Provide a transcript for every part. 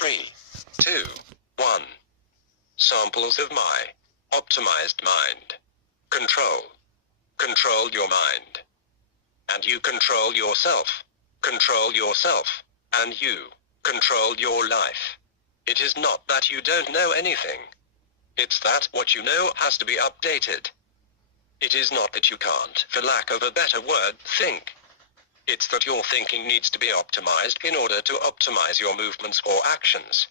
3, 2, 1. Samples of my optimized mind. Control. Control your mind. And you control yourself. Control yourself. And you control your life. It is not that you don't know anything. It's that what you know has to be updated. It is not that you can't, for lack of a better word, think. It's that your thinking needs to be optimized in order to optimize your movements or actions.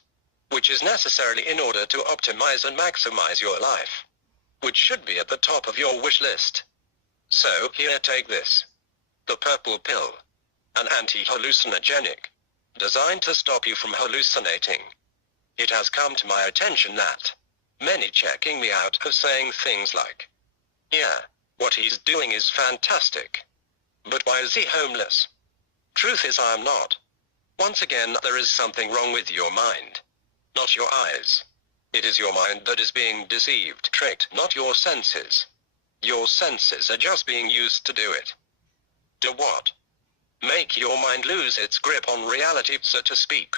Which is necessarily in order to optimize and maximize your life. Which should be at the top of your wish list. So here, take this. The purple pill. An anti-hallucinogenic. Designed to stop you from hallucinating. It has come to my attention that many checking me out are saying things like, yeah, what he's doing is fantastic. But why is he homeless? Truth is, I'm not. Once again, there is something wrong with your mind. Not your eyes. It is your mind that is being deceived, tricked, not your senses. Your senses are just being used to do it. Do what? Make your mind lose its grip on reality, so to speak.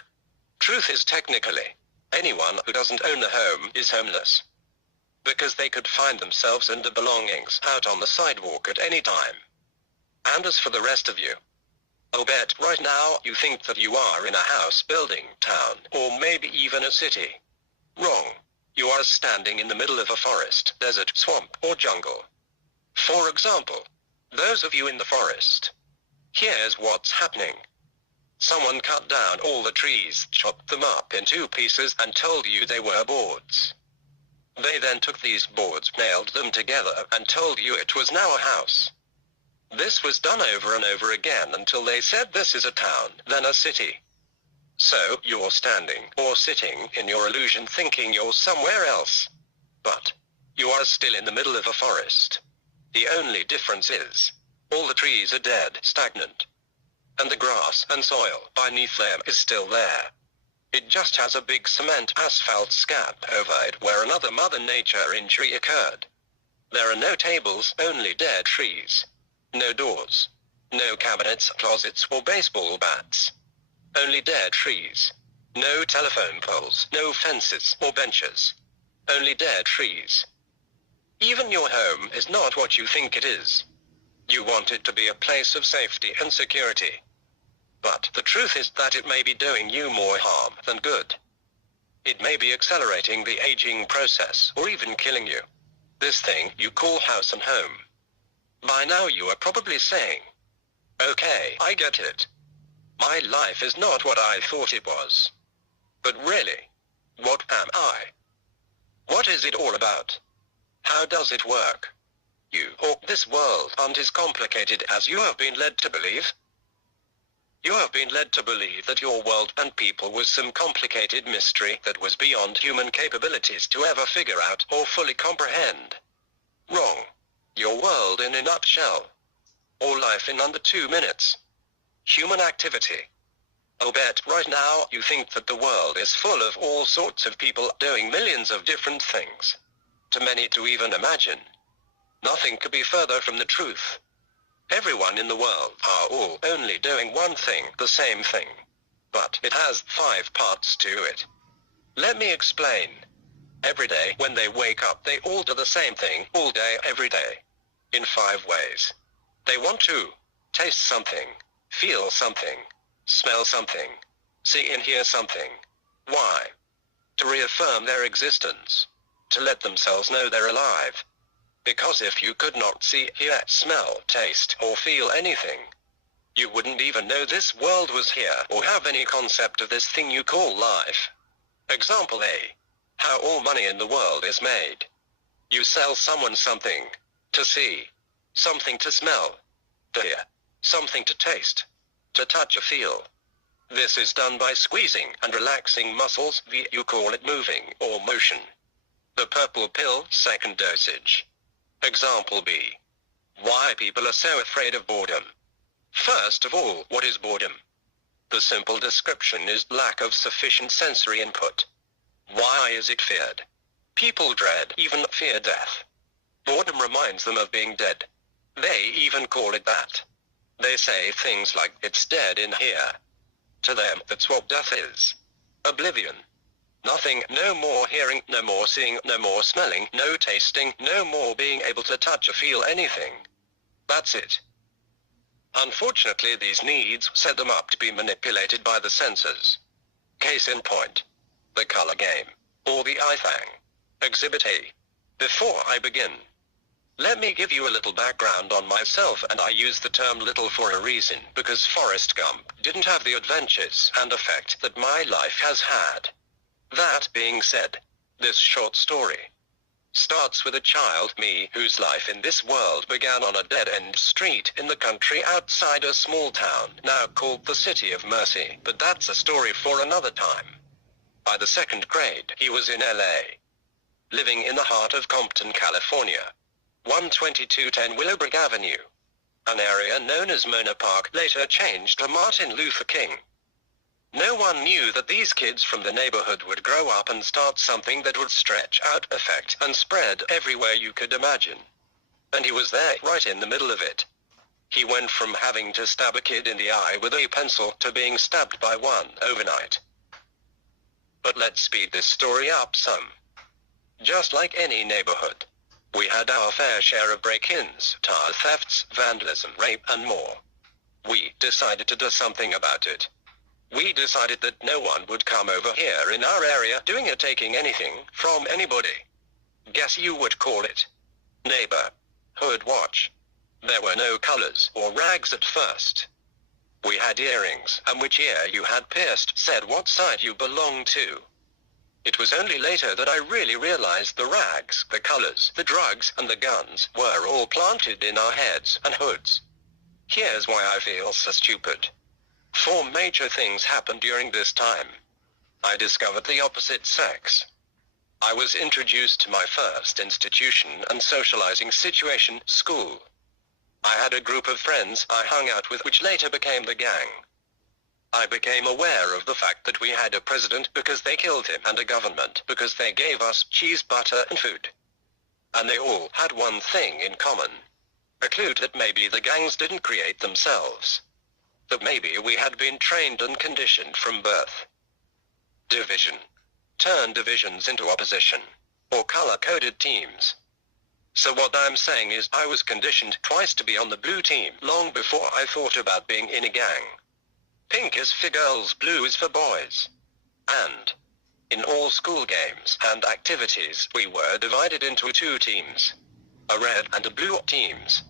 Truth is technically, anyone who doesn't own a home is homeless. Because they could find themselves and their belongings out on the sidewalk at any time. And as for the rest of you, I'll bet right now you think that you are in a house, building, town, or maybe even a city. Wrong. You are standing in the middle of a forest, desert, swamp, or jungle. For example, those of you in the forest. Here's what's happening. Someone cut down all the trees, chopped them up in 2 pieces, and told you they were boards. They then took these boards, nailed them together, and told you it was now a house. This was done over and over again until they said this is a town, then a city. So you're standing or sitting in your illusion thinking you're somewhere else. But you are still in the middle of a forest. The only difference is, all the trees are dead, stagnant. And the grass and soil beneath them is still there. It just has a big cement asphalt scab over it where another Mother Nature injury occurred. There are no tables, only dead trees. No doors. No cabinets, closets, or baseball bats. Only dead trees. No telephone poles, no fences or benches. Only dead trees. Even your home is not what you think it is. You want it to be a place of safety and security. But the truth is that it may be doing you more harm than good. It may be accelerating the aging process or even killing you. This thing you call house and home. By now you are probably saying, okay, I get it. My life is not what I thought it was. But really, what am I? What is it all about? How does it work? You or this world aren't as complicated as you have been led to believe. You have been led to believe that your world and people was some complicated mystery that was beyond human capabilities to ever figure out or fully comprehend. Wrong. Your world in a nutshell. Or life in under 2 minutes. Human activity. I'll bet right now you think that the world is full of all sorts of people doing millions of different things. Too many to even imagine. Nothing could be further from the truth. Everyone in the world are all only doing one thing, the same thing. But it has 5 parts to it. Let me explain. Every day when they wake up they all do the same thing, all day, every day. In 5 ways. They want to taste something, feel something, smell something, see and hear something. Why? To reaffirm their existence. To let themselves know they're alive. Because if you could not see, hear, smell, taste, or feel anything, you wouldn't even know this world was here or have any concept of this thing you call life. Example A. How all money in the world is made. You sell someone something to see, something to smell, to hear, something to taste, to touch or feel. This is done by squeezing and relaxing muscles, you call it moving or motion. The purple pill, second dosage. Example B. Why people are so afraid of boredom. First of all, what is boredom? The simple description is lack of sufficient sensory input. Why is it feared? People dread, even fear death. Boredom reminds them of being dead. They even call it that. They say things like, it's dead in here. To them, that's what death is. Oblivion. Nothing, no more hearing, no more seeing, no more smelling, no tasting, no more being able to touch or feel anything. That's it. Unfortunately, these needs set them up to be manipulated by the senses. Case in point. The color game. Or the eye thing. Exhibit A. Before I begin, let me give you a little background on myself, and I use the term little for a reason, because Forrest Gump didn't have the adventures and effect that my life has had. That being said, this short story starts with a child, me, whose life in this world began on a dead-end street in the country outside a small town now called the City of Mercy, but that's a story for another time. By the second grade, he was in LA, living in the heart of Compton, California. 12210 Willowbrook Avenue, an area known as Mona Park, later changed to Martin Luther King. No one knew that these kids from the neighborhood would grow up and start something that would stretch out, affect, and spread everywhere you could imagine. And he was there, right in the middle of it. He went from having to stab a kid in the eye with a pencil to being stabbed by one overnight. But let's speed this story up some. Just like any neighborhood, we had our fair share of break-ins, tar thefts, vandalism, rape, and more. We decided to do something about it. We decided that no one would come over here in our area doing or taking anything from anybody. Guess you would call it neighborhood watch. There were no colors or rags at first. We had earrings, and which ear you had pierced said what side you belonged to. It was only later that I really realized the rags, the colors, the drugs, and the guns were all planted in our heads and hoods. Here's why I feel so stupid. 4 major things happened during this time. I discovered the opposite sex. I was introduced to my first institution and socializing situation, school. I had a group of friends I hung out with which later became the gang. I became aware of the fact that we had a president because they killed him and a government because they gave us cheese, butter, and food. And they all had one thing in common. A clue that maybe the gangs didn't create themselves. That maybe we had been trained and conditioned from birth. Division. Turn divisions into opposition. Or color-coded teams. So what I'm saying is I was conditioned twice to be on the blue team long before I thought about being in a gang. Pink is for girls, blue is for boys. And in all school games and activities, we were divided into 2 teams. A red and a blue teams.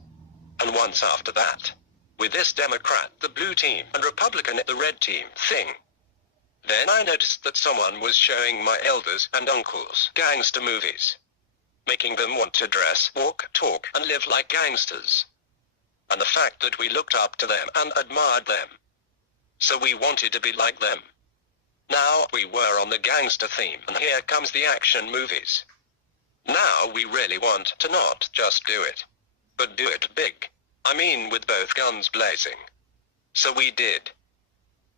And once after that, with this Democrat, the blue team, and Republican, the red team thing. Then I noticed that someone was showing my elders and uncles gangster movies, making them want to dress, walk, talk, and live like gangsters. And the fact that we looked up to them and admired them. So we wanted to be like them. Now we were on the gangster theme, and here comes the action movies. Now we really want to not just do it, but do it big. I mean with both guns blazing. So we did.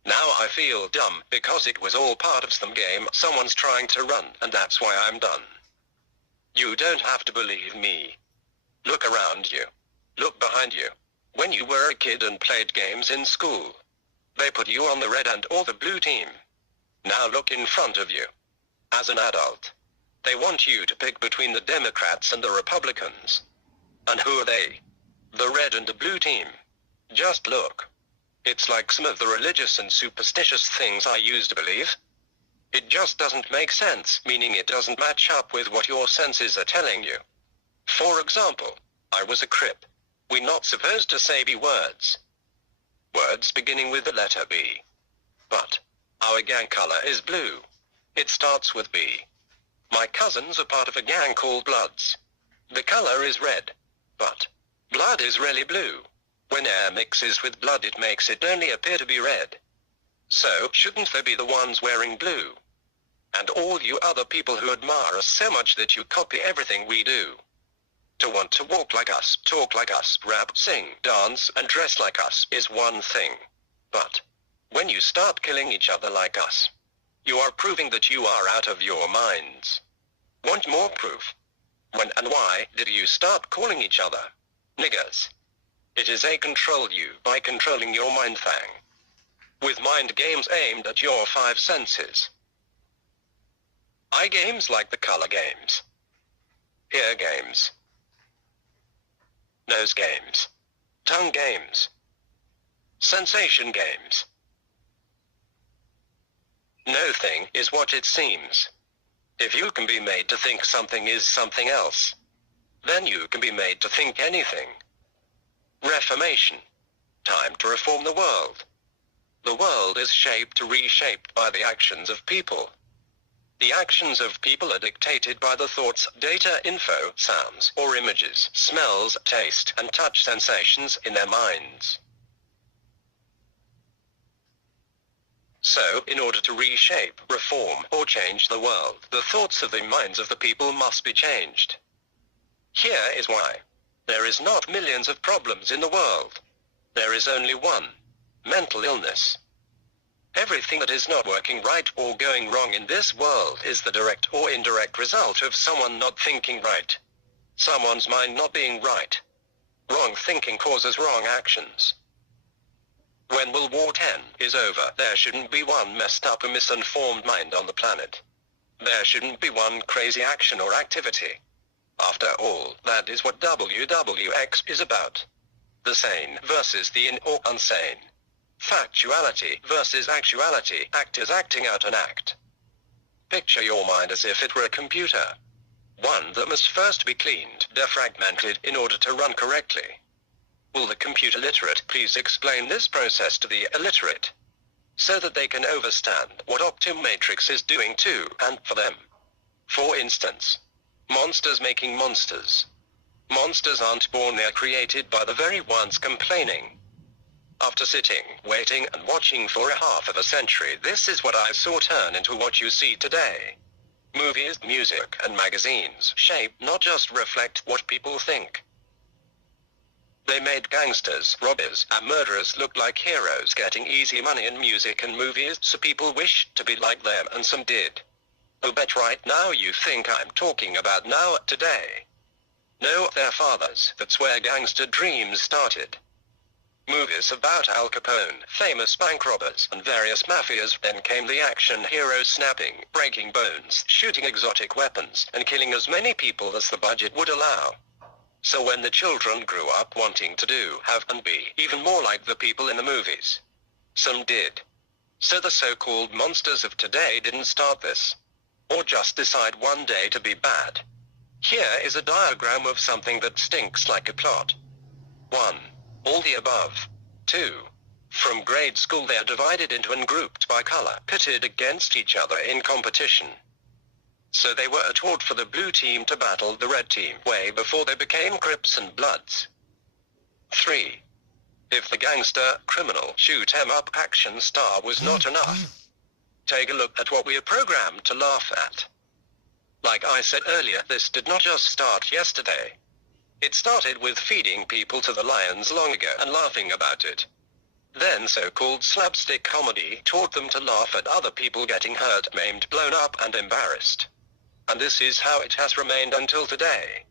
Now I feel dumb because it was all part of some game someone's trying to run, and that's why I'm done. You don't have to believe me. Look around you. Look behind you. When you were a kid and played games in school, they put you on the red and or the blue team. Now look in front of you. As an adult, they want you to pick between the Democrats and the Republicans. And who are they? The red and the blue team. Just look. It's like some of the religious and superstitious things I used to believe. It just doesn't make sense, meaning it doesn't match up with what your senses are telling you. For example, I was a Crip. We're not supposed to say B words. Words beginning with the letter B. But our gang color is blue. It starts with B. My cousins are part of a gang called Bloods. The color is red. But blood is really blue. When air mixes with blood, it makes it only appear to be red. So shouldn't they be the ones wearing blue? And all you other people who admire us so much that you copy everything we do. To want to walk like us, talk like us, rap, sing, dance, and dress like us is one thing. But when you start killing each other like us, you are proving that you are out of your minds. Want more proof? When and why did you start calling each other niggers? It is a control you by controlling your mind thing. With mind games aimed at your 5 senses. Eye games like the color games. Ear games. Nose games. Tongue games. Sensation games. No thing is what it seems. If you can be made to think something is something else, then you can be made to think anything. Reformation. Time to reform the world. The world is shaped to reshaped by the actions of people. The actions of people are dictated by the thoughts, data, info, sounds, or images, smells, taste, and touch sensations in their minds. So, in order to reshape, reform, or change the world, the thoughts of the minds of the people must be changed. Here is why. There is not millions of problems in the world. There is only one: mental illness. Everything that is not working right or going wrong in this world is the direct or indirect result of someone not thinking right. Someone's mind not being right. Wrong thinking causes wrong actions. When World War X is over, there shouldn't be one messed up or misinformed mind on the planet. There shouldn't be one crazy action or activity. After all, that is what WWX is about. The sane versus the in or unsane. Factuality versus actuality. Actors acting out an act. Picture your mind as if it were a computer. One that must first be cleaned, defragmented, in order to run correctly. Will the computer literate please explain this process to the illiterate, so that they can understand what Optimatrix is doing to and for them? For instance, monsters making monsters. Monsters aren't born, they're created by the very ones complaining. After sitting, waiting, and watching for a half of a century, this is what I saw turn into what you see today. Movies, music, and magazines shape, not just reflect, what people think. They made gangsters, robbers, and murderers look like heroes getting easy money in music and movies, so people wished to be like them, and some did. Oh, bet right now you think I'm talking about now, today. No, their fathers, that's where gangster dreams started. Movies about Al Capone, famous bank robbers, and various mafias. Then came the action heroes snapping, breaking bones, shooting exotic weapons, and killing as many people as the budget would allow. So when the children grew up wanting to do, have, and be even more like the people in the movies, some did. So the so-called monsters of today didn't start this, or just decide one day to be bad. Here is a diagram of something that stinks like a plot. 1. All the above. 2. From grade school they are divided into and grouped by color, pitted against each other in competition. So they were taught for the blue team to battle the red team way before they became Crips and Bloods. 3. If the gangster, criminal, shoot 'em up action star was not enough, take a look at what we are programmed to laugh at. Like I said earlier, this did not just start yesterday. It started with feeding people to the lions long ago and laughing about it. Then so-called slapstick comedy taught them to laugh at other people getting hurt, maimed, blown up, and embarrassed. And this is how it has remained until today.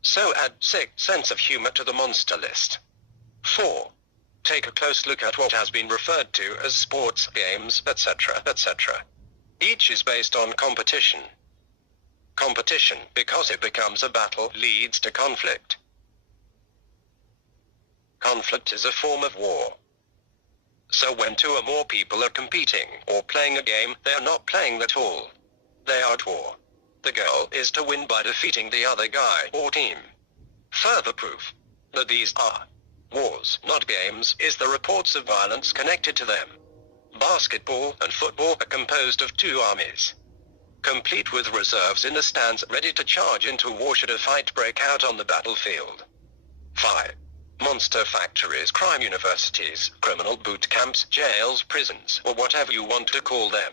So add sick sense of humor to the monster list. 4. Take a close look at what has been referred to as sports, games, etc., etc. Each is based on competition. Competition, because it becomes a battle, leads to conflict. Conflict is a form of war. So when 2 or more people are competing, or playing a game, they are not playing at all. They are at war. The goal is to win by defeating the other guy or team. Further proof that these are wars, not games, is the reports of violence connected to them. Basketball and football are composed of 2 armies, complete with reserves in the stands ready to charge into war should a fight break out on the battlefield. 5. Monster factories, crime universities, criminal boot camps, jails, prisons, or whatever you want to call them.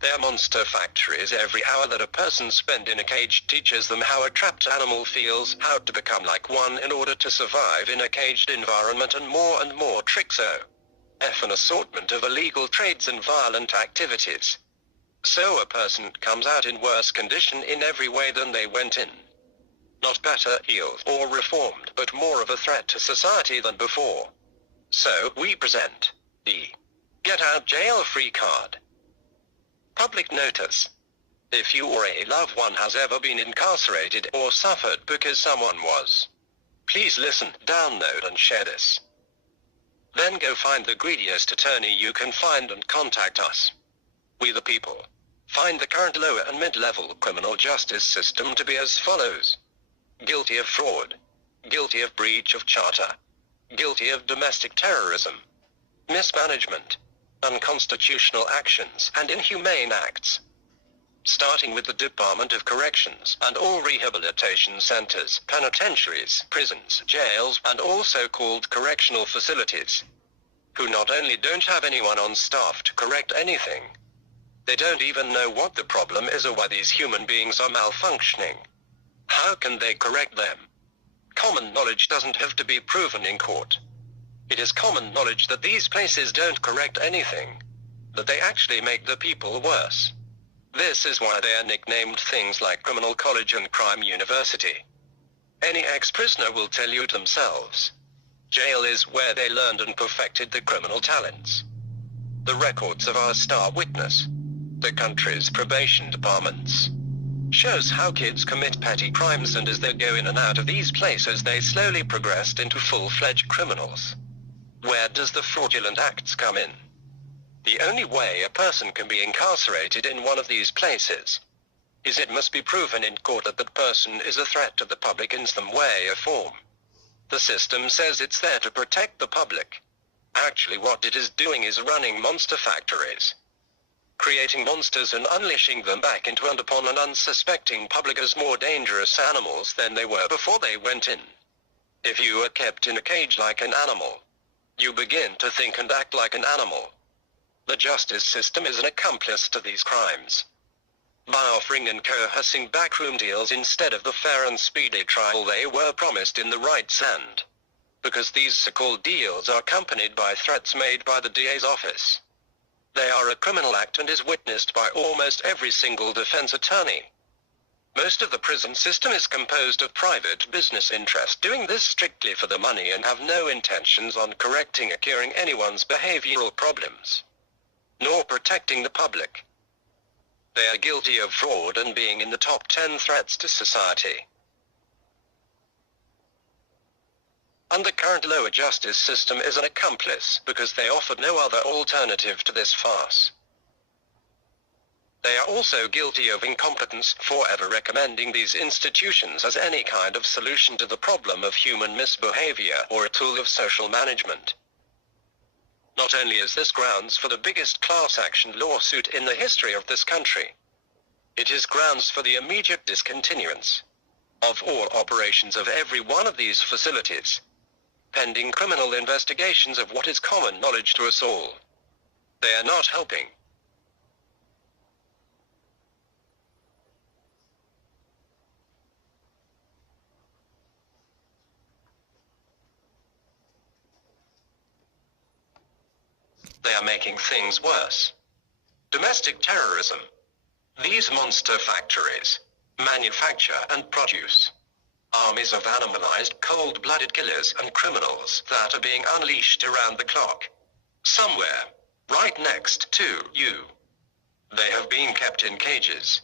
Their monster factories. Every hour that a person spends in a cage teaches them how a trapped animal feels, how to become like one in order to survive in a caged environment, and more tricks. An assortment of illegal trades and violent activities. So a person comes out in worse condition in every way than they went in. Not better, healed, or reformed, but more of a threat to society than before. So we present the Get Out Jail Free card. Public notice. If you or a loved one has ever been incarcerated or suffered because someone was, please listen, download and share this. Then go find the greediest attorney you can find and contact us. We the people find the current lower and mid-level criminal justice system to be as follows. Guilty of fraud. Guilty of breach of charter. Guilty of domestic terrorism. Mismanagement. Unconstitutional actions and inhumane acts. Starting with the Department of Corrections and all rehabilitation centers, penitentiaries, prisons, jails, and all so-called correctional facilities, who not only don't have anyone on staff to correct anything, they don't even know what the problem is or why these human beings are malfunctioning. How can they correct them? Common knowledge doesn't have to be proven in court. It is common knowledge that these places don't correct anything, that they actually make the people worse. This is why they are nicknamed things like Criminal College and Crime University. Any ex-prisoner will tell you themselves. Jail is where they learned and perfected the criminal talents. The records of our star witness, the country's probation departments, shows how kids commit petty crimes, and as they go in and out of these places they slowly progressed into full-fledged criminals. Where does the fraudulent acts come in? The only way a person can be incarcerated in one of these places is it must be proven in court that that person is a threat to the public in some way or form. The system says it's there to protect the public. Actually, what it is doing is running monster factories, creating monsters and unleashing them back into and upon an unsuspecting public as more dangerous animals than they were before they went in. If you are kept in a cage like an animal, you begin to think and act like an animal. The justice system is an accomplice to these crimes. By offering and coercing backroom deals instead of the fair and speedy trial they were promised in the rights end. Because these so-called deals are accompanied by threats made by the DA's office. They are a criminal act and is witnessed by almost every single defense attorney. Most of the prison system is composed of private business interests doing this strictly for the money and have no intentions on correcting or curing anyone's behavioral problems, nor protecting the public. They are guilty of fraud and being in the top 10 threats to society. And the current lower justice system is an accomplice because they offered no other alternative to this farce. They are also guilty of incompetence for ever recommending these institutions as any kind of solution to the problem of human misbehavior or a tool of social management. Not only is this grounds for the biggest class action lawsuit in the history of this country, it is grounds for the immediate discontinuance of all operations of every one of these facilities, pending criminal investigations of what is common knowledge to us all. They are not helping. They are making things worse. Domestic terrorism. These monster factories manufacture and produce armies of animalized, cold-blooded killers and criminals that are being unleashed around the clock. Somewhere, right next to you. They have been kept in cages,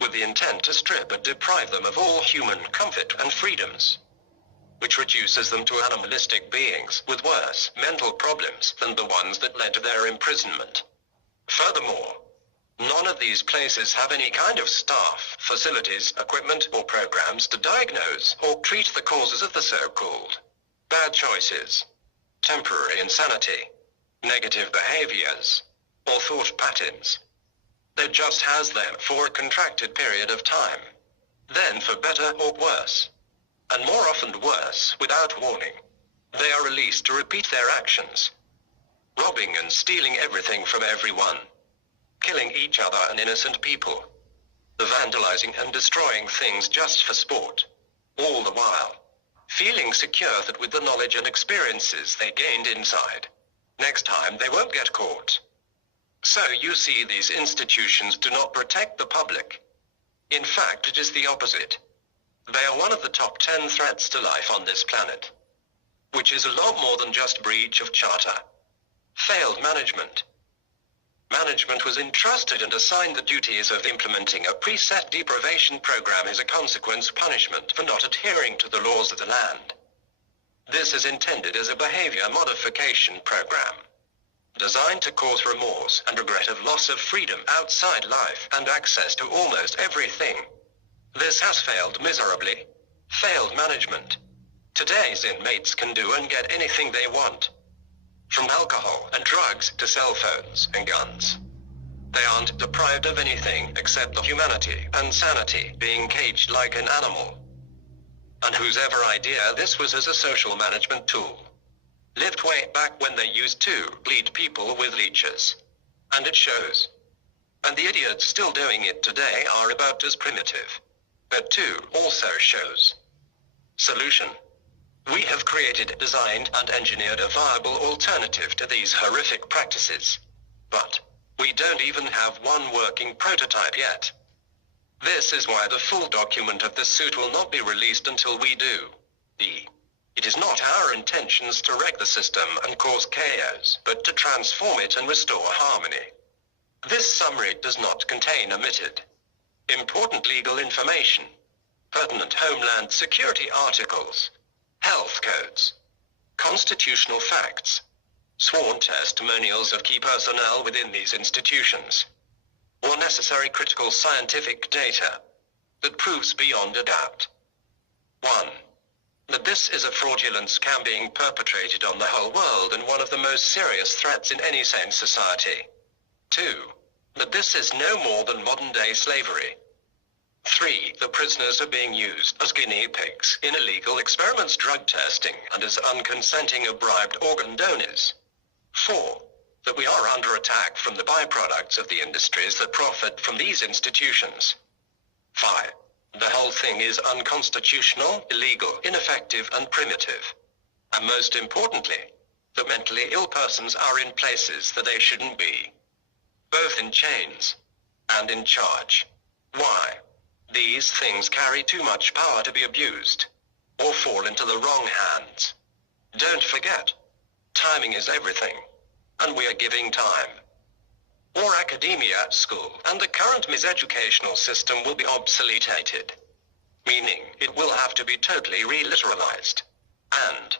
with the intent to strip and deprive them of all human comfort and freedoms, which reduces them to animalistic beings with worse mental problems than the ones that led to their imprisonment. Furthermore, none of these places have any kind of staff, facilities, equipment, or programs to diagnose or treat the causes of the so-called bad choices, temporary insanity, negative behaviors, or thought patterns. They just has them for a contracted period of time, then for better or worse, and more often worse, without warning, they are released to repeat their actions, robbing and stealing everything from everyone, killing each other and innocent people, the vandalizing and destroying things just for sport, all the while feeling secure that with the knowledge and experiences they gained inside, next time they won't get caught. So you see, these institutions do not protect the public. In fact, it is the opposite. They are one of the top 10 threats to life on this planet, which is a lot more than just breach of charter, failed management, Management was entrusted and assigned the duties of implementing a preset deprivation program as a consequence punishment for not adhering to the laws of the land. This is intended as a behavior modification program, designed to cause remorse and regret of loss of freedom outside life and access to almost everything. This has failed miserably. Failed management. Today's inmates can do and get anything they want, from alcohol and drugs to cell phones and guns. They aren't deprived of anything except the humanity and sanity, being caged like an animal. And whose ever idea this was as a social management tool lived way back when they used to bleed people with leeches. And it shows. And the idiots still doing it today are about as primitive. But too also shows. Solution. We have created, designed, and engineered a viable alternative to these horrific practices. But we don't even have one working prototype yet. This is why the full document of the suit will not be released until we do. It is not our intentions to wreck the system and cause chaos, but to transform it and restore harmony. This summary does not contain omitted important legal information, pertinent Homeland Security articles, health codes, constitutional facts, sworn testimonials of key personnel within these institutions, or necessary critical scientific data that proves beyond a doubt. 1. That this is a fraudulent scam being perpetrated on the whole world and one of the most serious threats in any sane society. 2. That this is no more than modern-day slavery. 3. The prisoners are being used as guinea pigs in illegal experiments, drug testing, and as unconsenting or bribed organ donors. 4. That we are under attack from the byproducts of the industries that profit from these institutions. 5. The whole thing is unconstitutional, illegal, ineffective, and primitive. And most importantly, that mentally ill persons are in places that they shouldn't be, both in chains and in charge. Why? These things carry too much power to be abused, or fall into the wrong hands. Don't forget, timing is everything, and we are giving time. Or academia at school and the current miseducational system will be obsoleted, meaning it will have to be totally reliteralized, and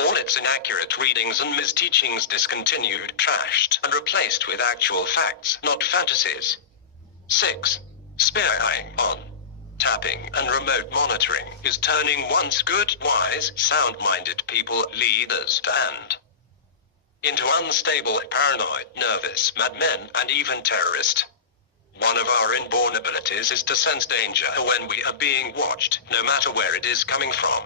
all its inaccurate readings and misteachings discontinued, trashed, and replaced with actual facts, not fantasies. 6. Spying on, tapping, and remote monitoring is turning once good, wise, sound-minded people, leaders, and into unstable, paranoid, nervous, madmen, and even terrorists. One of our inborn abilities is to sense danger when we are being watched, no matter where it is coming from.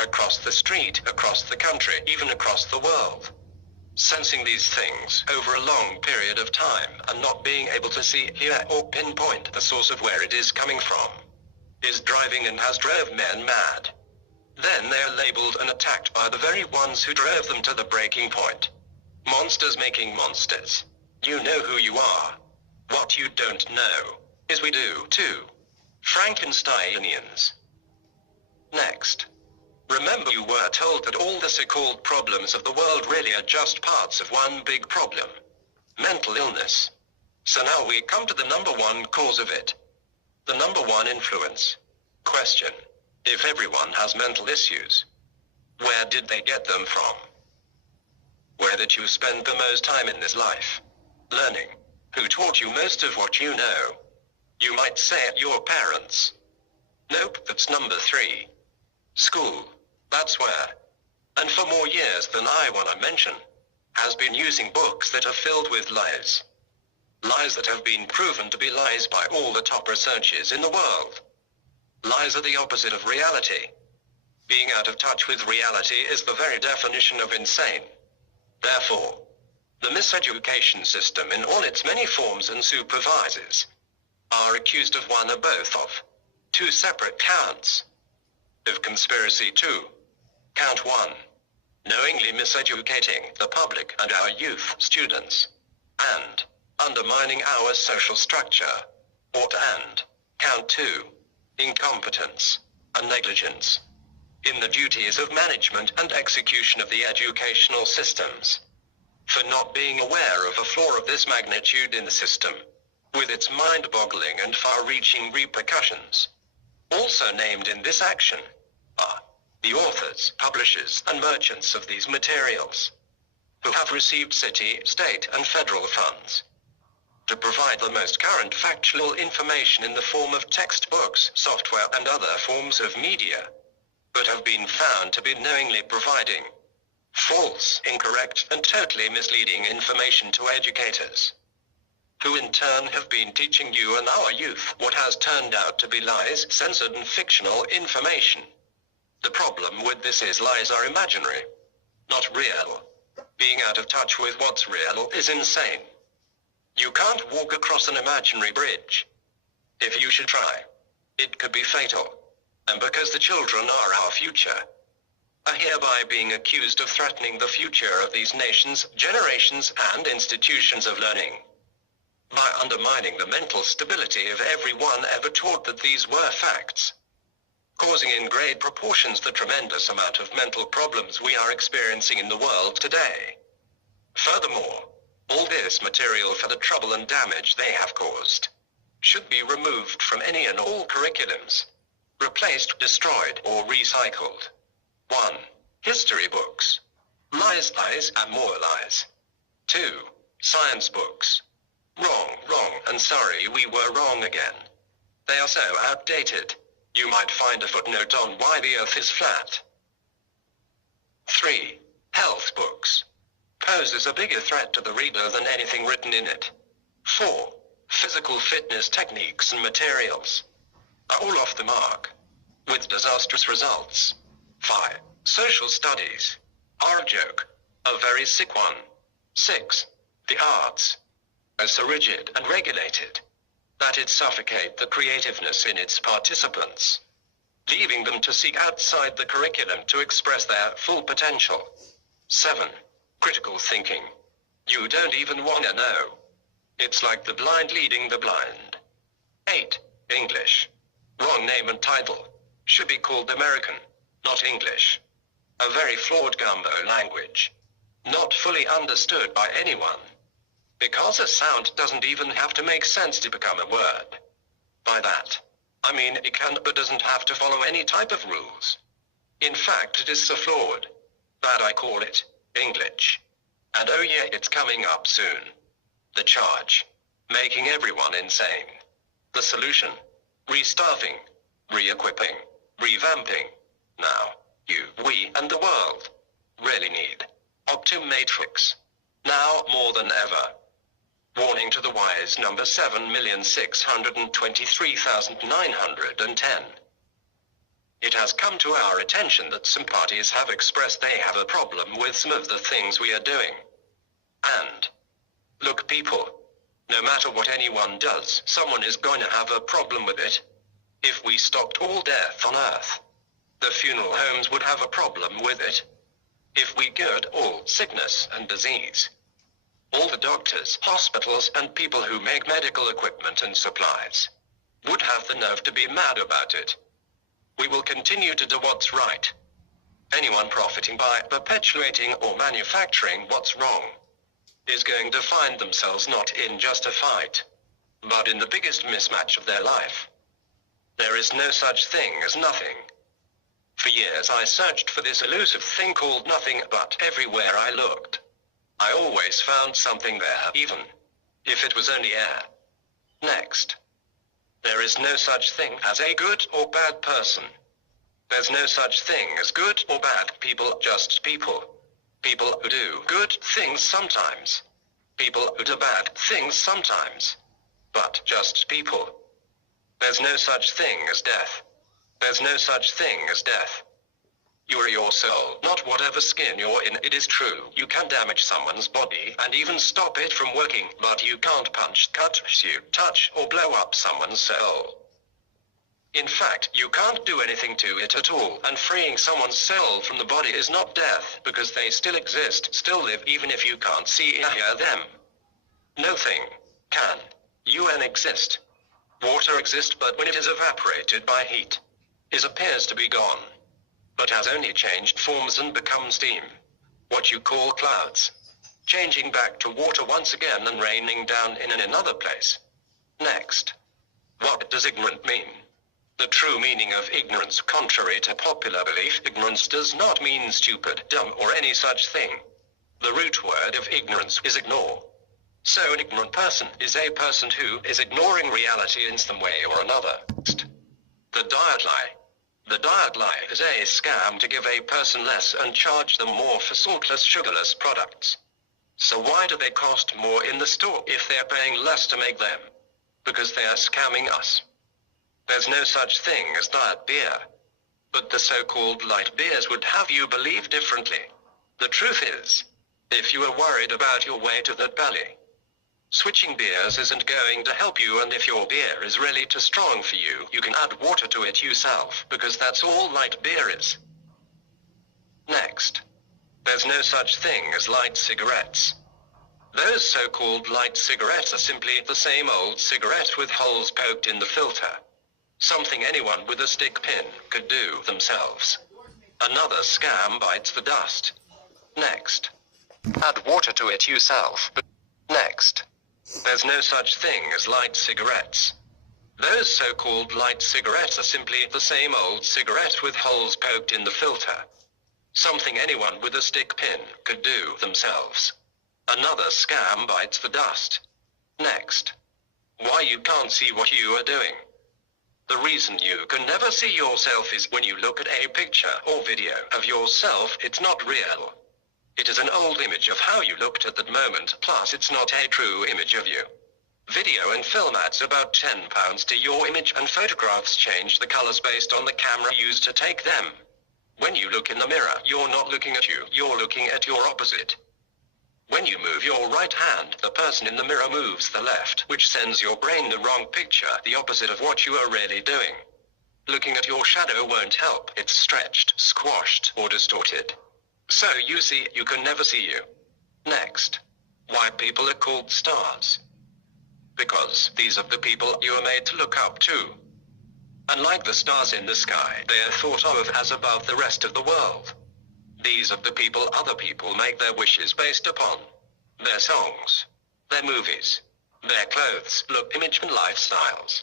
Across the street, across the country, even across the world. Sensing these things over a long period of time and not being able to see, hear, or pinpoint the source of where it is coming from is driving and has drove men mad. Then they are labeled and attacked by the very ones who drove them to the breaking point. Monsters making monsters. You know who you are. What you don't know is we do too. Frankensteinians. Next. Remember, you were told that all the so-called problems of the world really are just parts of one big problem. Mental illness. So now we come to the number one cause of it. The number one influence. Question. If everyone has mental issues, where did they get them from? Where did you spend the most time in this life? Learning. Who taught you most of what you know? You might say your parents. Nope, that's number 3. School. That's where. And for more years than I want to mention, has been using books that are filled with lies. Lies that have been proven to be lies by all the top researchers in the world. Lies are the opposite of reality. Being out of touch with reality is the very definition of insane. Therefore, the miseducation system in all its many forms and supervisors are accused of one or both of 2 separate counts of conspiracy. 2. Count 1. Knowingly miseducating the public and our youth, students, and undermining our social structure. And count 2. Incompetence and negligence in the duties of management and execution of the educational systems. for not being aware of a flaw of this magnitude in the system, with its mind-boggling and far-reaching repercussions. Also named in this action are the authors, publishers, and merchants of these materials, who have received city, state, and federal funds to provide the most current factual information in the form of textbooks, software, and other forms of media, but have been found to be knowingly providing false, incorrect, and totally misleading information to educators, who in turn have been teaching you and our youth what has turned out to be lies, censored and fictional information. The problem with this is lies are imaginary, not real. Being out of touch with what's real is insane. You can't walk across an imaginary bridge. If you should try, it could be fatal. And because the children are our future, are hereby being accused of threatening the future of these nations, generations, and institutions of learning, by undermining the mental stability of everyone ever taught that these were facts, causing in great proportions the tremendous amount of mental problems we are experiencing in the world today. Furthermore, all this material for the trouble and damage they have caused should be removed from any and all curriculums, replaced, destroyed, or recycled. 1. History books. Lies, lies, and more lies. 2. Science books. Wrong, wrong, and sorry we were wrong again. They are so outdated. You might find a footnote on why the Earth is flat. 3. Health books. Poses a bigger threat to the reader than anything written in it. 4. Physical fitness techniques and materials are all off the mark, with disastrous results. 5. Social studies are a joke, a very sick one. 6. The arts are so rigid and regulated that it suffocates the creativeness in its participants, leaving them to seek outside the curriculum to express their full potential. 7. Critical thinking. You don't even want to know. It's like the blind leading the blind. 8. English. Wrong name and title. Should be called American, not English. A very flawed gumbo language, not fully understood by anyone, because a sound doesn't even have to make sense to become a word. By that, I mean it can but doesn't have to follow any type of rules. In fact, it is so flawed that I call it English. And oh yeah, it's coming up soon. The charge, making everyone insane. The solution, restaffing, re-equipping, revamping. Now, you, we, and the world really need Optimatrix. Now more than ever. Warning to the wise number 7,623,910. It has come to our attention that some parties have expressed they have a problem with some of the things we are doing. And look, people, no matter what anyone does, someone is going to have a problem with it. If we stopped all death on Earth, the funeral homes would have a problem with it. If we cured all sickness and disease, all the doctors, hospitals, and people who make medical equipment and supplies would have the nerve to be mad about it. We will continue to do what's right. Anyone profiting by perpetuating or manufacturing what's wrong is going to find themselves not in just a fight, but in the biggest mismatch of their life. There is no such thing as nothing. For years I searched for this elusive thing called nothing, but everywhere I looked, I always found something there, even if it was only air. Next. There is no such thing as a good or bad person. There's no such thing as good or bad people, just people. People who do good things sometimes. People who do bad things sometimes. But just people. There's no such thing as death. There's no such thing as death. You are your soul, not whatever skin you're in. It is true, you can damage someone's body and even stop it from working, but you can't punch, cut, shoot, touch, or blow up someone's soul. In fact, you can't do anything to it at all, and freeing someone's soul from the body is not death, because they still exist, still live, even if you can't see or hear them. Nothing can exist. Water exists, but when it is evaporated by heat, it appears to be gone, but has only changed forms and become steam, what you call clouds. changing back to water once again and raining down in another place. Next. What does ignorant mean? The true meaning of ignorance, contrary to popular belief, ignorance does not mean stupid, dumb, or any such thing. The root word of ignorance is ignore. So an ignorant person is a person who is ignoring reality in some way or another. The diet lie. The diet lie is a scam to give a person less and charge them more for saltless, sugarless products. So why do they cost more in the store if they're paying less to make them? Because they are scamming us. There's no such thing as diet beer. But the so-called light beers would have you believe differently. The truth is, if you are worried about your weight or that belly, switching beers isn't going to help you, and if your beer is really too strong for you, you can add water to it yourself, because that's all light beer is. Next. There's no such thing as light cigarettes. Those so-called light cigarettes are simply the same old cigarette with holes poked in the filter. Something anyone with a stick pin could do themselves. Another scam bites the dust. Next. Add water to it yourself. Next. There's no such thing as light cigarettes. Those so-called light cigarettes are simply the same old cigarette with holes poked in the filter. Something anyone with a stick pin could do themselves. Another scam bites the dust. Next. Why you can't see what you are doing. The reason you can never see yourself is when you look at a picture or video of yourself, it's not real. It is an old image of how you looked at that moment, plus it's not a true image of you. Video and film adds about £10 to your image, and photographs change the colors based on the camera used to take them. When you look in the mirror, you're not looking at you, you're looking at your opposite. When you move your right hand, the person in the mirror moves the left, which sends your brain the wrong picture, the opposite of what you are really doing. Looking at your shadow won't help, it's stretched, squashed, or distorted. So you see, you can never see you. Next. Why people are called stars. Because these are the people you are made to look up to. Unlike the stars in the sky, they are thought of as above the rest of the world. These are the people other people make their wishes based upon. Their songs, their movies, their clothes, look, image, and lifestyles.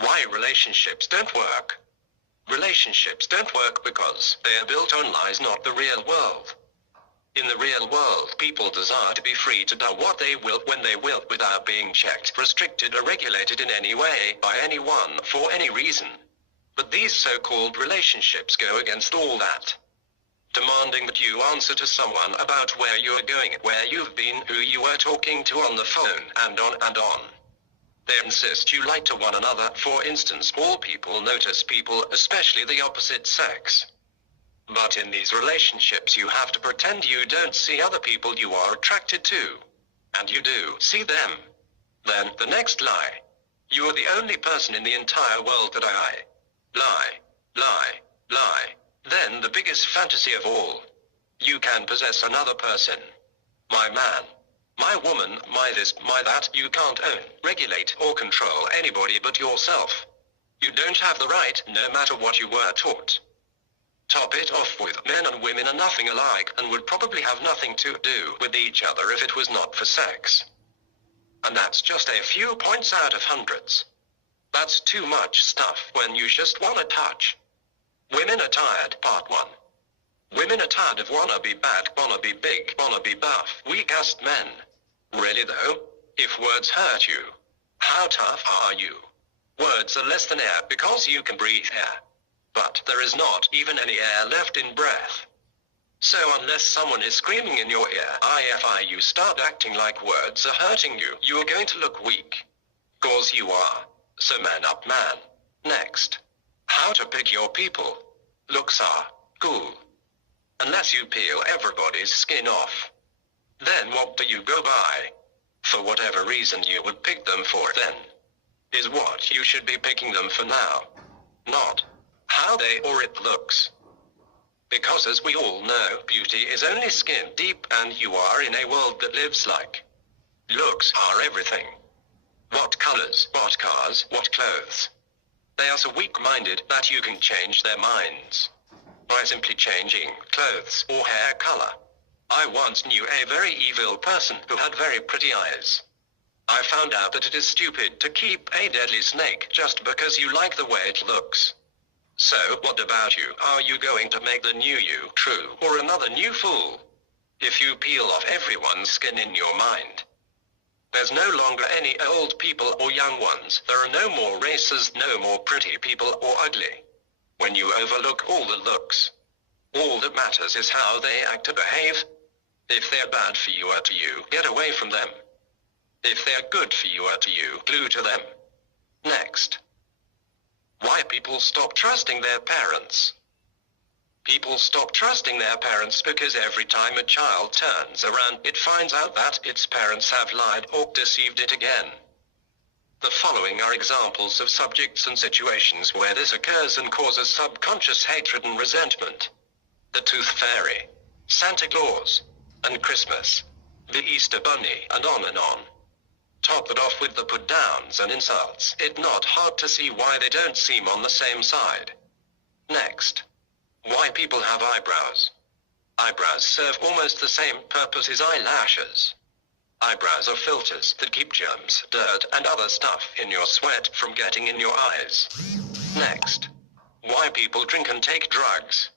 Why relationships don't work. Relationships don't work because they are built on lies, not the real world. In the real world, people desire to be free to do what they will when they will without being checked, restricted, or regulated in any way by anyone for any reason. But these so-called relationships go against all that. Demanding that you answer to someone about where you are going, where you've been, who you were talking to on the phone, and on and on. They insist you lie to one another. For instance, all people notice people, especially the opposite sex. But in these relationships you have to pretend you don't see other people you are attracted to. And you do see them. Then, the next lie. You are the only person in the entire world that I lie, lie, lie. Then the biggest fantasy of all. You can possess another person. My man. My woman, my this, my that. You can't own, regulate, or control anybody but yourself. You don't have the right, no matter what you were taught. Top it off with, men and women are nothing alike, and would probably have nothing to do with each other if it was not for sex. And that's just a few points out of hundreds. That's too much stuff when you just want to touch. Women are tired, part 1. Women are tired of wanna be bad, wanna be big, wanna be buff, weak-assed men. Really though? If words hurt you, how tough are you? Words are less than air because you can breathe air. But there is not even any air left in breath. So unless someone is screaming in your ear, if you start acting like words are hurting you, you are going to look weak. 'Cause you are. So man up, man. Next. How to pick your people. Looks are cool. Unless you peel everybody's skin off. Then what do you go by? For whatever reason you would pick them for then. Is what you should be picking them for now. Not how they or it looks. Because as we all know, beauty is only skin deep, and you are in a world that lives like looks are everything. What colors, what cars, what clothes. They are so weak-minded that you can change their minds by simply changing clothes or hair color. I once knew a very evil person who had very pretty eyes. I found out that it is stupid to keep a deadly snake just because you like the way it looks. So, what about you? Are you going to make the new you true or another new fool? If you peel off everyone's skin in your mind, there's no longer any old people or young ones. There are no more races, no more pretty people or ugly. When you overlook all the looks, all that matters is how they act or behave. If they're bad for you or to you, get away from them. If they're good for you or to you, glue to them. Next. Why people stop trusting their parents. People stop trusting their parents because every time a child turns around, it finds out that its parents have lied or deceived it again. The following are examples of subjects and situations where this occurs and causes subconscious hatred and resentment. The Tooth Fairy, Santa Claus, and Christmas, the Easter Bunny, and on and on. Top it off with the put-downs and insults. It's not hard to see why they don't seem on the same side. Next. Why people have eyebrows. Eyebrows serve almost the same purpose as eyelashes. Eyebrows are filters that keep germs, dirt, and other stuff in your sweat from getting in your eyes. Next. Why people drink and take drugs.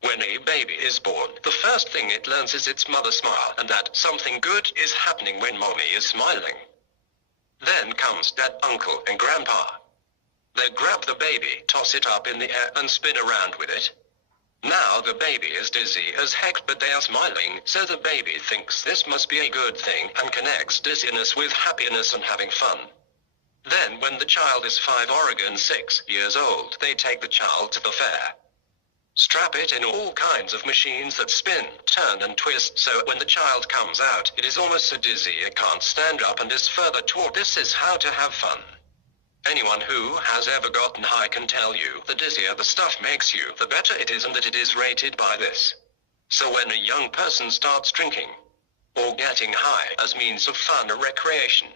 When a baby is born, the first thing it learns is its mother smile and that something good is happening when mommy is smiling. Then comes dad, uncle, and grandpa. They grab the baby, toss it up in the air, and spin around with it. Now the baby is dizzy as heck, but they are smiling, so the baby thinks this must be a good thing and connects dizziness with happiness and having fun. Then when the child is 5 or 6 years old, they take the child to the fair. Strap it in all kinds of machines that spin, turn and twist, so when the child comes out, it is almost so dizzy it can't stand up and is further taught this is how to have fun. Anyone who has ever gotten high can tell you the dizzier the stuff makes you, the better it is, and that it is rated by this. So when a young person starts drinking, or getting high as means of fun or recreation,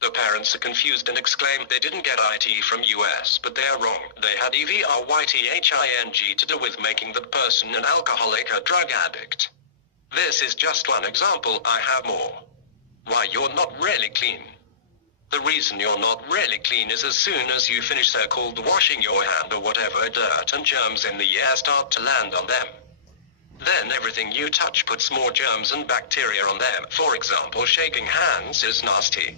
the parents are confused and exclaim they didn't get IT from US, but they are wrong. They had EVRYTHING to do with making the person an alcoholic or drug addict. This is just one example, I have more. Why you're not really clean. The reason you're not really clean is as soon as you finish so-called washing your hand or whatever, dirt and germs in the air start to land on them. Then everything you touch puts more germs and bacteria on them. For example, shaking hands is nasty.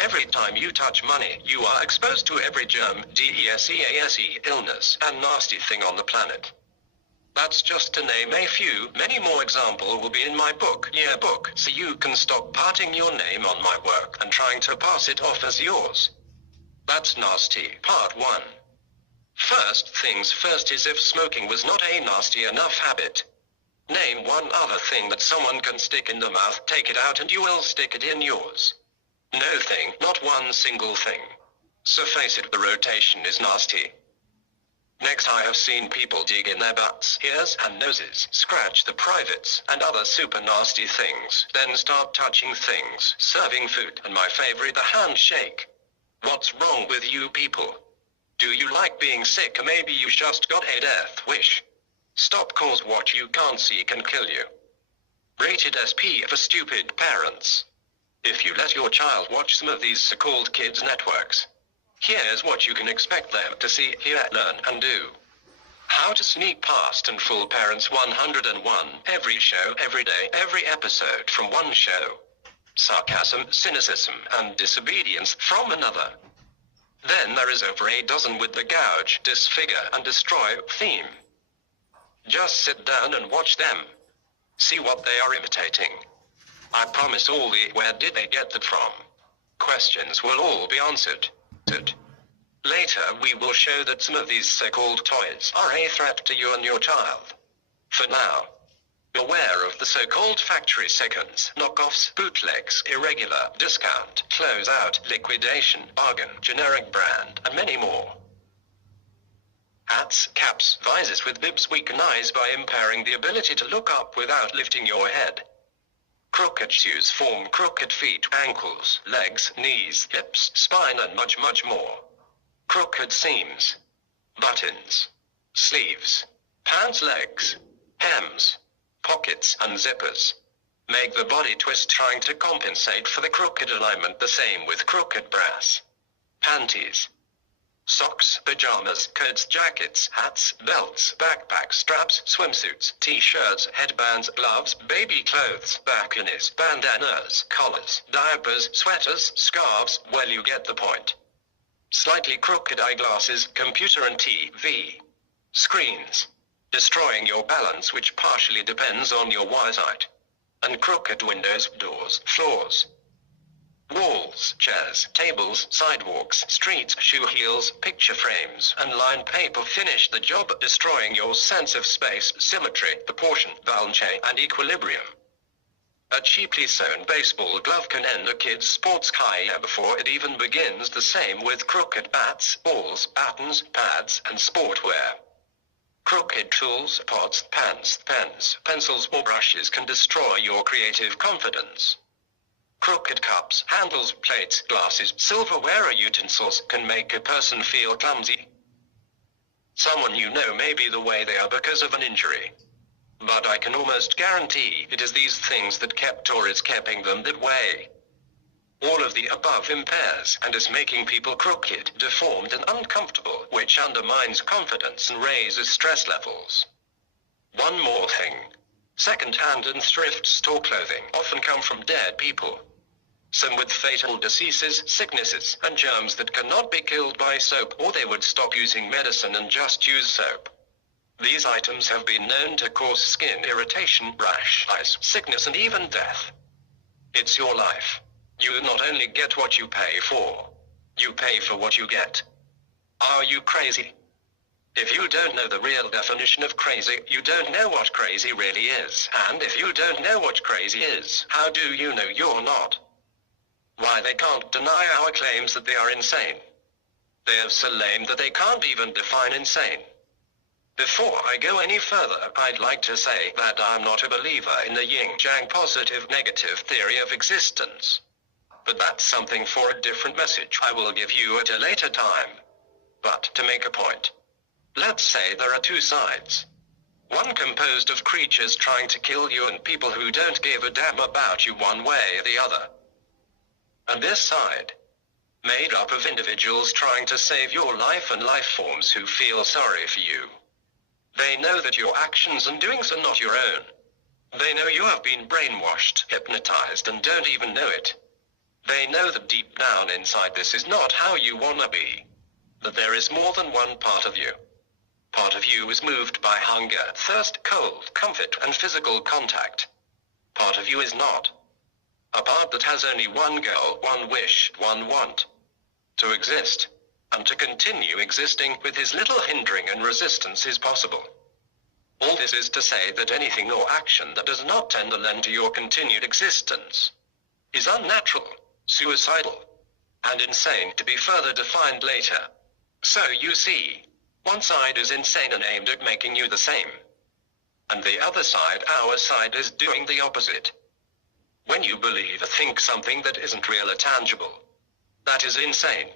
Every time you touch money, you are exposed to every germ, DESEASE, illness, and nasty thing on the planet. That's just to name a few. Many more examples will be in my book, Yearbook, so you can stop patting your name on my work and trying to pass it off as yours. That's nasty, part 1. First things first is if smoking was not a nasty enough habit. Name one other thing that someone can stick in the mouth, take it out and you will stick it in yours. No thing, not one single thing. So face it, the rotation is nasty. Next, I have seen people dig in their butts, ears, and noses, scratch the privates, and other super nasty things, then start touching things, serving food, and my favorite, the handshake. What's wrong with you people? Do you like being sick, or maybe you just got a death wish? Stop, cause what you can't see can kill you. Rated SP for stupid parents. If you let your child watch some of these so-called kids networks, here's what you can expect them to see, hear, learn, and do. How to sneak past and fool parents 101. Every show, every day, every episode from one show. Sarcasm, cynicism, and disobedience from another. Then there is over a dozen with the gouge, disfigure, and destroy theme. Just sit down and watch them. See what they are imitating. I promise all the where did they get that from questions will all be answered. Later we will show that some of these so-called toys are a threat to you and your child. For now, beware of the so-called factory seconds, knockoffs, bootlegs, irregular, discount, closeout, liquidation, bargain, generic brand, and many more. Hats, caps, visors with bibs weaken eyes by impairing the ability to look up without lifting your head. Crooked shoes form crooked feet, ankles, legs, knees, hips, spine, and much, much more. Crooked seams, buttons, sleeves, pants legs, hems, pockets and zippers. Make the body twist trying to compensate for the crooked alignment. The same with crooked brass. Panties, socks, pajamas, coats, jackets, hats, belts, backpacks, straps, swimsuits, t-shirts, headbands, gloves, baby clothes, bikinis, bandanas, collars, diapers, sweaters, scarves. Well, you get the point. Slightly crooked eyeglasses, computer and TV screens, destroying your balance, which partially depends on your eyesight. And crooked windows, doors, floors, walls, chairs, tables, sidewalks, streets, shoe heels, picture frames, and lined paper finish the job, destroying your sense of space, symmetry, proportion, balance, and equilibrium. A cheaply sewn baseball glove can end a kid's sports career before it even begins. The same with crooked bats, balls, batons, pads, and sportwear. Crooked tools, pots, pans, pens, pencils, or brushes can destroy your creative confidence. Crooked cups, handles, plates, glasses, silverware, or utensils can make a person feel clumsy. Someone you know may be the way they are because of an injury. But I can almost guarantee it is these things that kept or is keeping them that way. All of the above impairs and is making people crooked, deformed, and uncomfortable, which undermines confidence and raises stress levels. One more thing. Second-hand and thrift store clothing often come from dead people. Some with fatal diseases, sicknesses, and germs that cannot be killed by soap, or they would stop using medicine and just use soap. These items have been known to cause skin irritation, rash, ice, sickness, and even death. It's your life. You not only get what you pay for, you pay for what you get. Are you crazy? If you don't know the real definition of crazy, you don't know what crazy really is. And if you don't know what crazy is, how do you know you're not? Why, they can't deny our claims that they are insane. They are so lame that they can't even define insane. Before I go any further, I'd like to say that I'm not a believer in the yin-yang positive-negative theory of existence. But that's something for a different message I will give you at a later time. But to make a point, let's say there are two sides. One composed of creatures trying to kill you and people who don't give a damn about you one way or the other. And this side, made up of individuals trying to save your life and life forms who feel sorry for you. They know that your actions and doings are not your own. They know you have been brainwashed, hypnotized, and don't even know it. They know that deep down inside this is not how you wanna be. That there is more than one part of you. Part of you is moved by hunger, thirst, cold, comfort, and physical contact. Part of you is not. A part that has only one goal, one wish, one want. To exist. And to continue existing with as little hindering and resistance as possible. All this is to say that anything or action that does not tend to lend to your continued existence is unnatural, suicidal, and insane, to be further defined later. So you see, one side is insane and aimed at making you the same. And the other side, our side, is doing the opposite. When you believe or think something that isn't real or tangible, that is insane.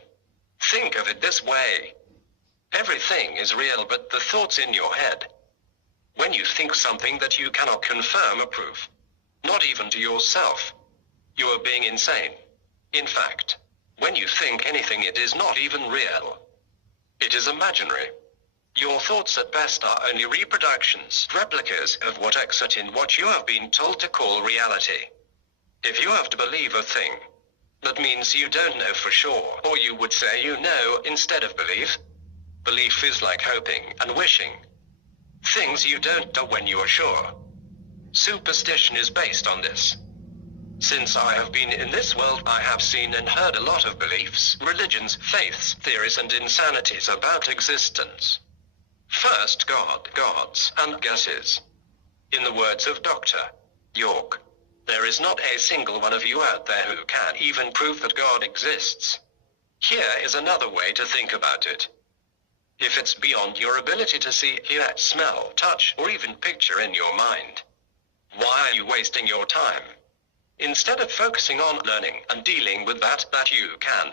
Think of it this way. Everything is real but the thoughts in your head. When you think something that you cannot confirm or prove, not even to yourself, you are being insane. In fact, when you think anything, it is not even real. It is imaginary. Your thoughts at best are only reproductions, replicas of what exist in what you have been told to call reality. If you have to believe a thing, that means you don't know for sure, or you would say you know instead of believe. Belief is like hoping and wishing. Things you don't do when you are sure. Superstition is based on this. Since I have been in this world, I have seen and heard a lot of beliefs, religions, faiths, theories, and insanities about existence. First God, gods, and guesses. In the words of Dr. York, there is not a single one of you out there who can even prove that God exists. Here is another way to think about it. If it's beyond your ability to see, hear, smell, touch, or even picture in your mind, why are you wasting your time? Instead of focusing on learning and dealing with that you can.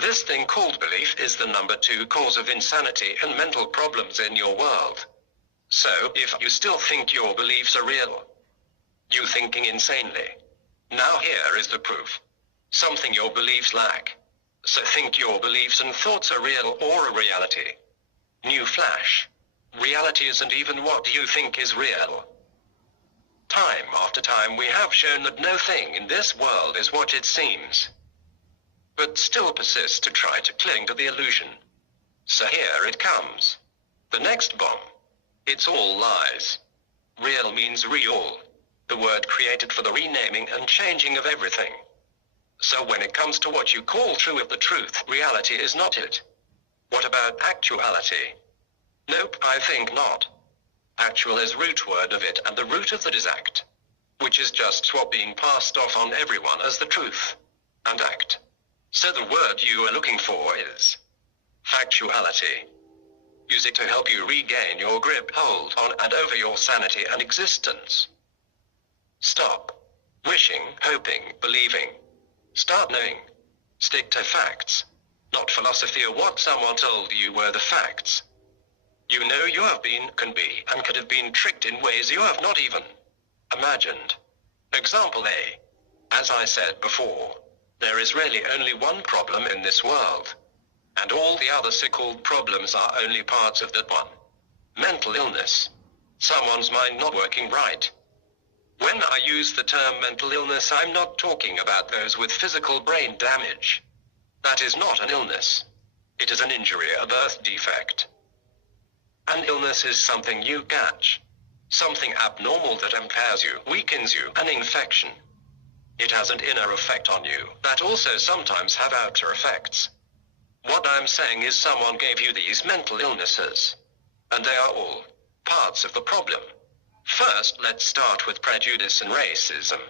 This thing called belief is the number 2 cause of insanity and mental problems in your world. So if you still think your beliefs are real, you thinking insanely. Now here is the proof. Something your beliefs lack. So think your beliefs and thoughts are real or a reality. New flash. Reality isn't even what you think is real. Time after time we have shown that no thing in this world is what it seems, but still persist to try to cling to the illusion. So here it comes. The next bomb. It's all lies. Real means real, the word created for the renaming and changing of everything. So when it comes to what you call true of the truth, reality is not it. What about actuality? Nope, I think not. Actual is root word of it, and the root of that is act, which is just swap being passed off on everyone as the truth, and act. So the word you are looking for is factuality. Use it to help you regain your grip, hold on and over your sanity and existence. Stop wishing, hoping, believing. Start knowing. Stick to facts, not philosophy or what someone told you were the facts. You know you have been, can be, and could have been tricked in ways you have not even imagined. Example A. As I said before, there is really only one problem in this world, and all the other so-called problems are only parts of that one. Mental illness. Someone's mind not working right. When I use the term mental illness, I'm not talking about those with physical brain damage. That is not an illness. It is an injury, a birth defect. An illness is something you catch. Something abnormal that impairs you, weakens you, an infection. It has an inner effect on you that also sometimes have outer effects. What I'm saying is someone gave you these mental illnesses, and they are all parts of the problem. First, let's start with prejudice and racism.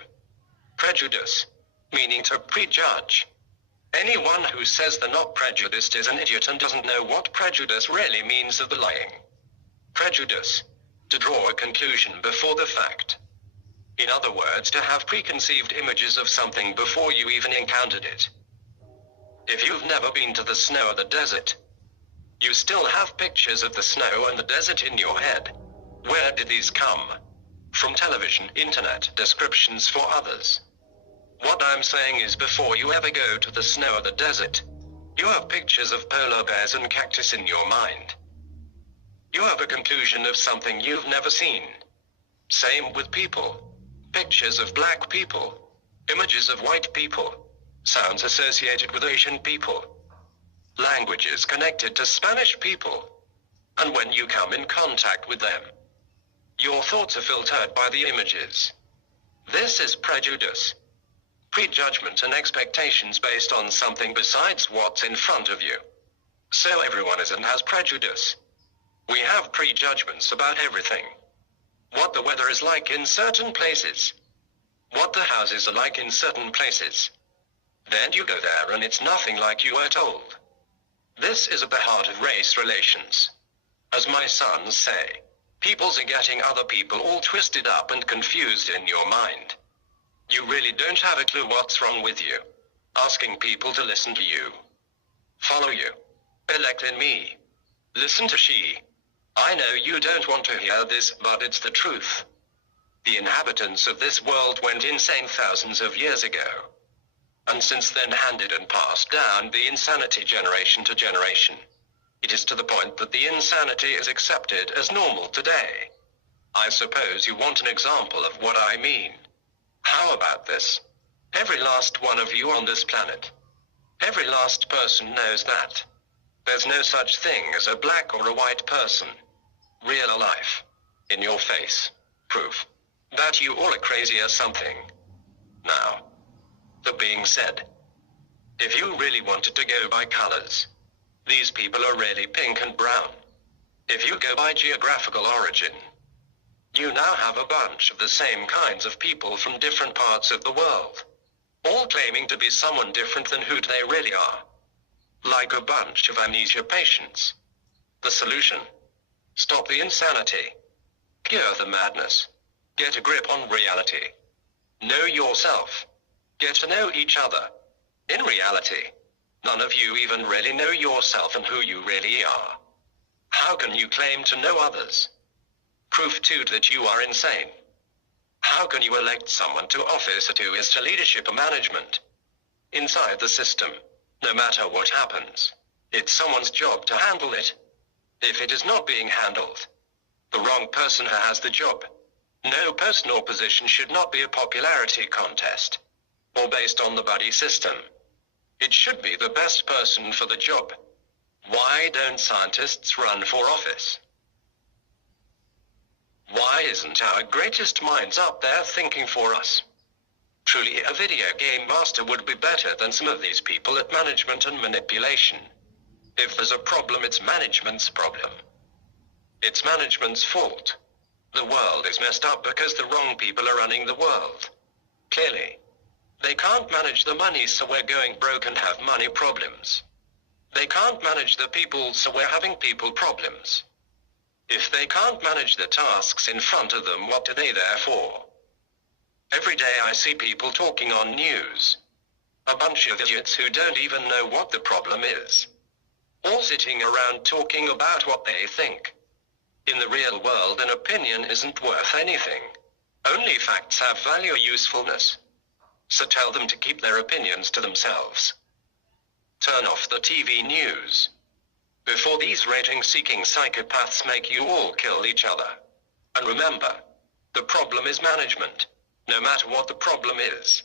Prejudice, meaning to prejudge. Anyone who says they're not prejudiced is an idiot and doesn't know what prejudice really means of the lying. Prejudice, to draw a conclusion before the fact. In other words, to have preconceived images of something before you even encountered it. If you've never been to the snow or the desert, you still have pictures of the snow and the desert in your head. Where did these come? From television, internet, descriptions for others. What I'm saying is before you ever go to the snow or the desert, you have pictures of polar bears and cactus in your mind. You have a conclusion of something you've never seen. Same with people. Pictures of black people, images of white people, sounds associated with Asian people, languages connected to Spanish people. And when you come in contact with them, your thoughts are filtered by the images. This is prejudice. Prejudgment and expectations based on something besides what's in front of you. So everyone is and has prejudice. We have prejudgments about everything. What the weather is like in certain places. What the houses are like in certain places. Then you go there and it's nothing like you were told. This is at the heart of race relations. As my sons say, peoples are getting other people all twisted up and confused in your mind. You really don't have a clue what's wrong with you. Asking people to listen to you. Follow you. Elect in me. Listen to she. I know you don't want to hear this, but it's the truth. The inhabitants of this world went insane thousands of years ago, and since then handed and passed down the insanity generation to generation. It is to the point that the insanity is accepted as normal today. I suppose you want an example of what I mean. How about this? Every last one of you on this planet. Every last person knows that. There's no such thing as a black or a white person. Real life. In your face. Proof. That you all are crazy or something. Now. That being said, if you really wanted to go by colors, these people are really pink and brown. If you go by geographical origin, you now have a bunch of the same kinds of people from different parts of the world, all claiming to be someone different than who they really are. Like a bunch of amnesia patients. The solution? Stop the insanity. Cure the madness. Get a grip on reality. Know yourself. Get to know each other. In reality, none of you even really know yourself and who you really are. How can you claim to know others? Proof 2 that you are insane. How can you elect someone to office who is to leadership or management? Inside the system, no matter what happens, it's someone's job to handle it. If it is not being handled, the wrong person has the job. No post or position should not be a popularity contest, or based on the buddy system. It should be the best person for the job. Why don't scientists run for office? Why isn't our greatest minds up there thinking for us? Truly, a video game master would be better than some of these people at management and manipulation. If there's a problem, it's management's problem. It's management's fault. The world is messed up because the wrong people are running the world. Clearly, they can't manage the money, so we're going broke and have money problems. They can't manage the people, so we're having people problems. If they can't manage the tasks in front of them, what are they there for? Every day I see people talking on news. A bunch of idiots who don't even know what the problem is. All sitting around talking about what they think. In the real world, an opinion isn't worth anything. Only facts have value or usefulness. So tell them to keep their opinions to themselves. Turn off the TV news before these rating-seeking psychopaths make you all kill each other. And remember, the problem is management. No matter what the problem is,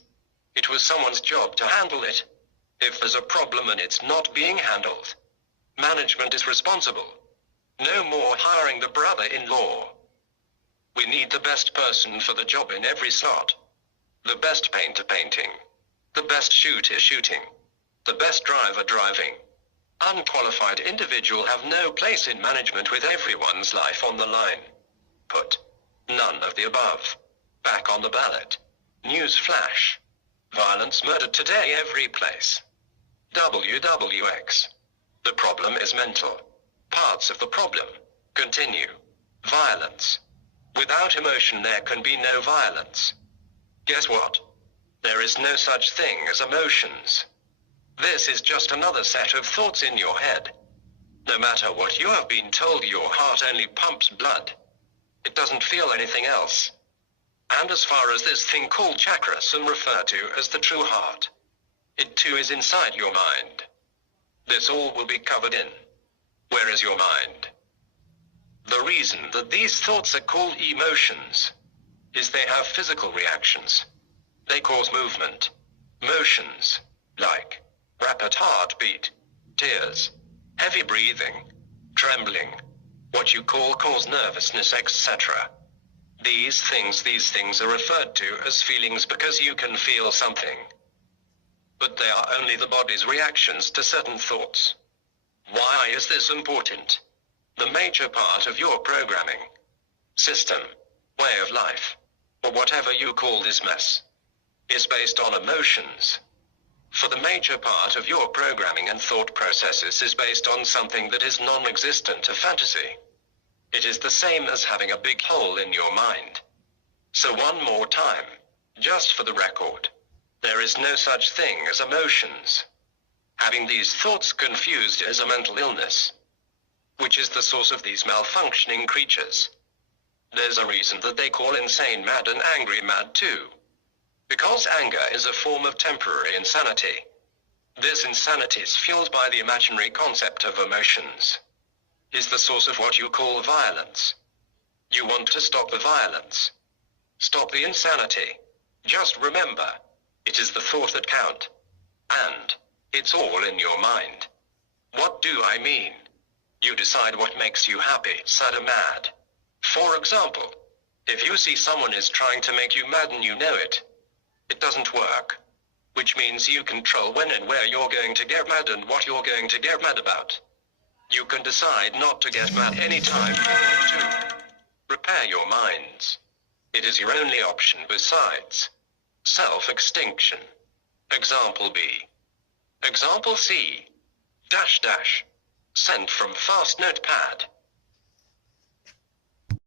it was someone's job to handle it. If there's a problem and it's not being handled, management is responsible. No more hiring the brother-in-law. We need the best person for the job in every slot. The best painter painting. The best shooter shooting. The best driver driving. Unqualified individual have no place in management with everyone's life on the line. Put none of the above back on the ballot. News flash. Violence, murder today every place. WWX. The problem is mental. Parts of the problem. Continue. Violence. Without emotion there can be no violence. Guess what? There is no such thing as emotions. This is just another set of thoughts in your head. No matter what you have been told, your heart only pumps blood. It doesn't feel anything else. And as far as this thing called chakra, some refer to as the true heart, it too is inside your mind. This all will be covered in. Where is your mind? The reason that these thoughts are called emotions is they have physical reactions. They cause movement, motions, like rapid heartbeat, tears, heavy breathing, trembling, what you cause nervousness, etc. These things are referred to as feelings because you can feel something. But they are only the body's reactions to certain thoughts. Why is this important? The major part of your programming, system, way of life, or whatever you call this mess, is based on emotions. For the major part of your programming and thought processes is based on something that is non-existent, a fantasy. It is the same as having a big hole in your mind. So one more time, just for the record, there is no such thing as emotions. Having these thoughts confused is a mental illness, which is the source of these malfunctioning creatures. There's a reason that they call insane mad and angry mad too. Because anger is a form of temporary insanity. This insanity is fueled by the imaginary concept of emotions. Is the source of what you call violence. You want to stop the violence. Stop the insanity. Just remember, it is the thought that count. And it's all in your mind. What do I mean? You decide what makes you happy, sad or mad. For example, if you see someone is trying to make you mad and you know it, it doesn't work. Which means you control when and where you're going to get mad and what you're going to get mad about. You can decide not to get mad anytime you want to. Repair your minds. It is your only option besides self-extinction. Example B. Example C. Sent from fast notepad.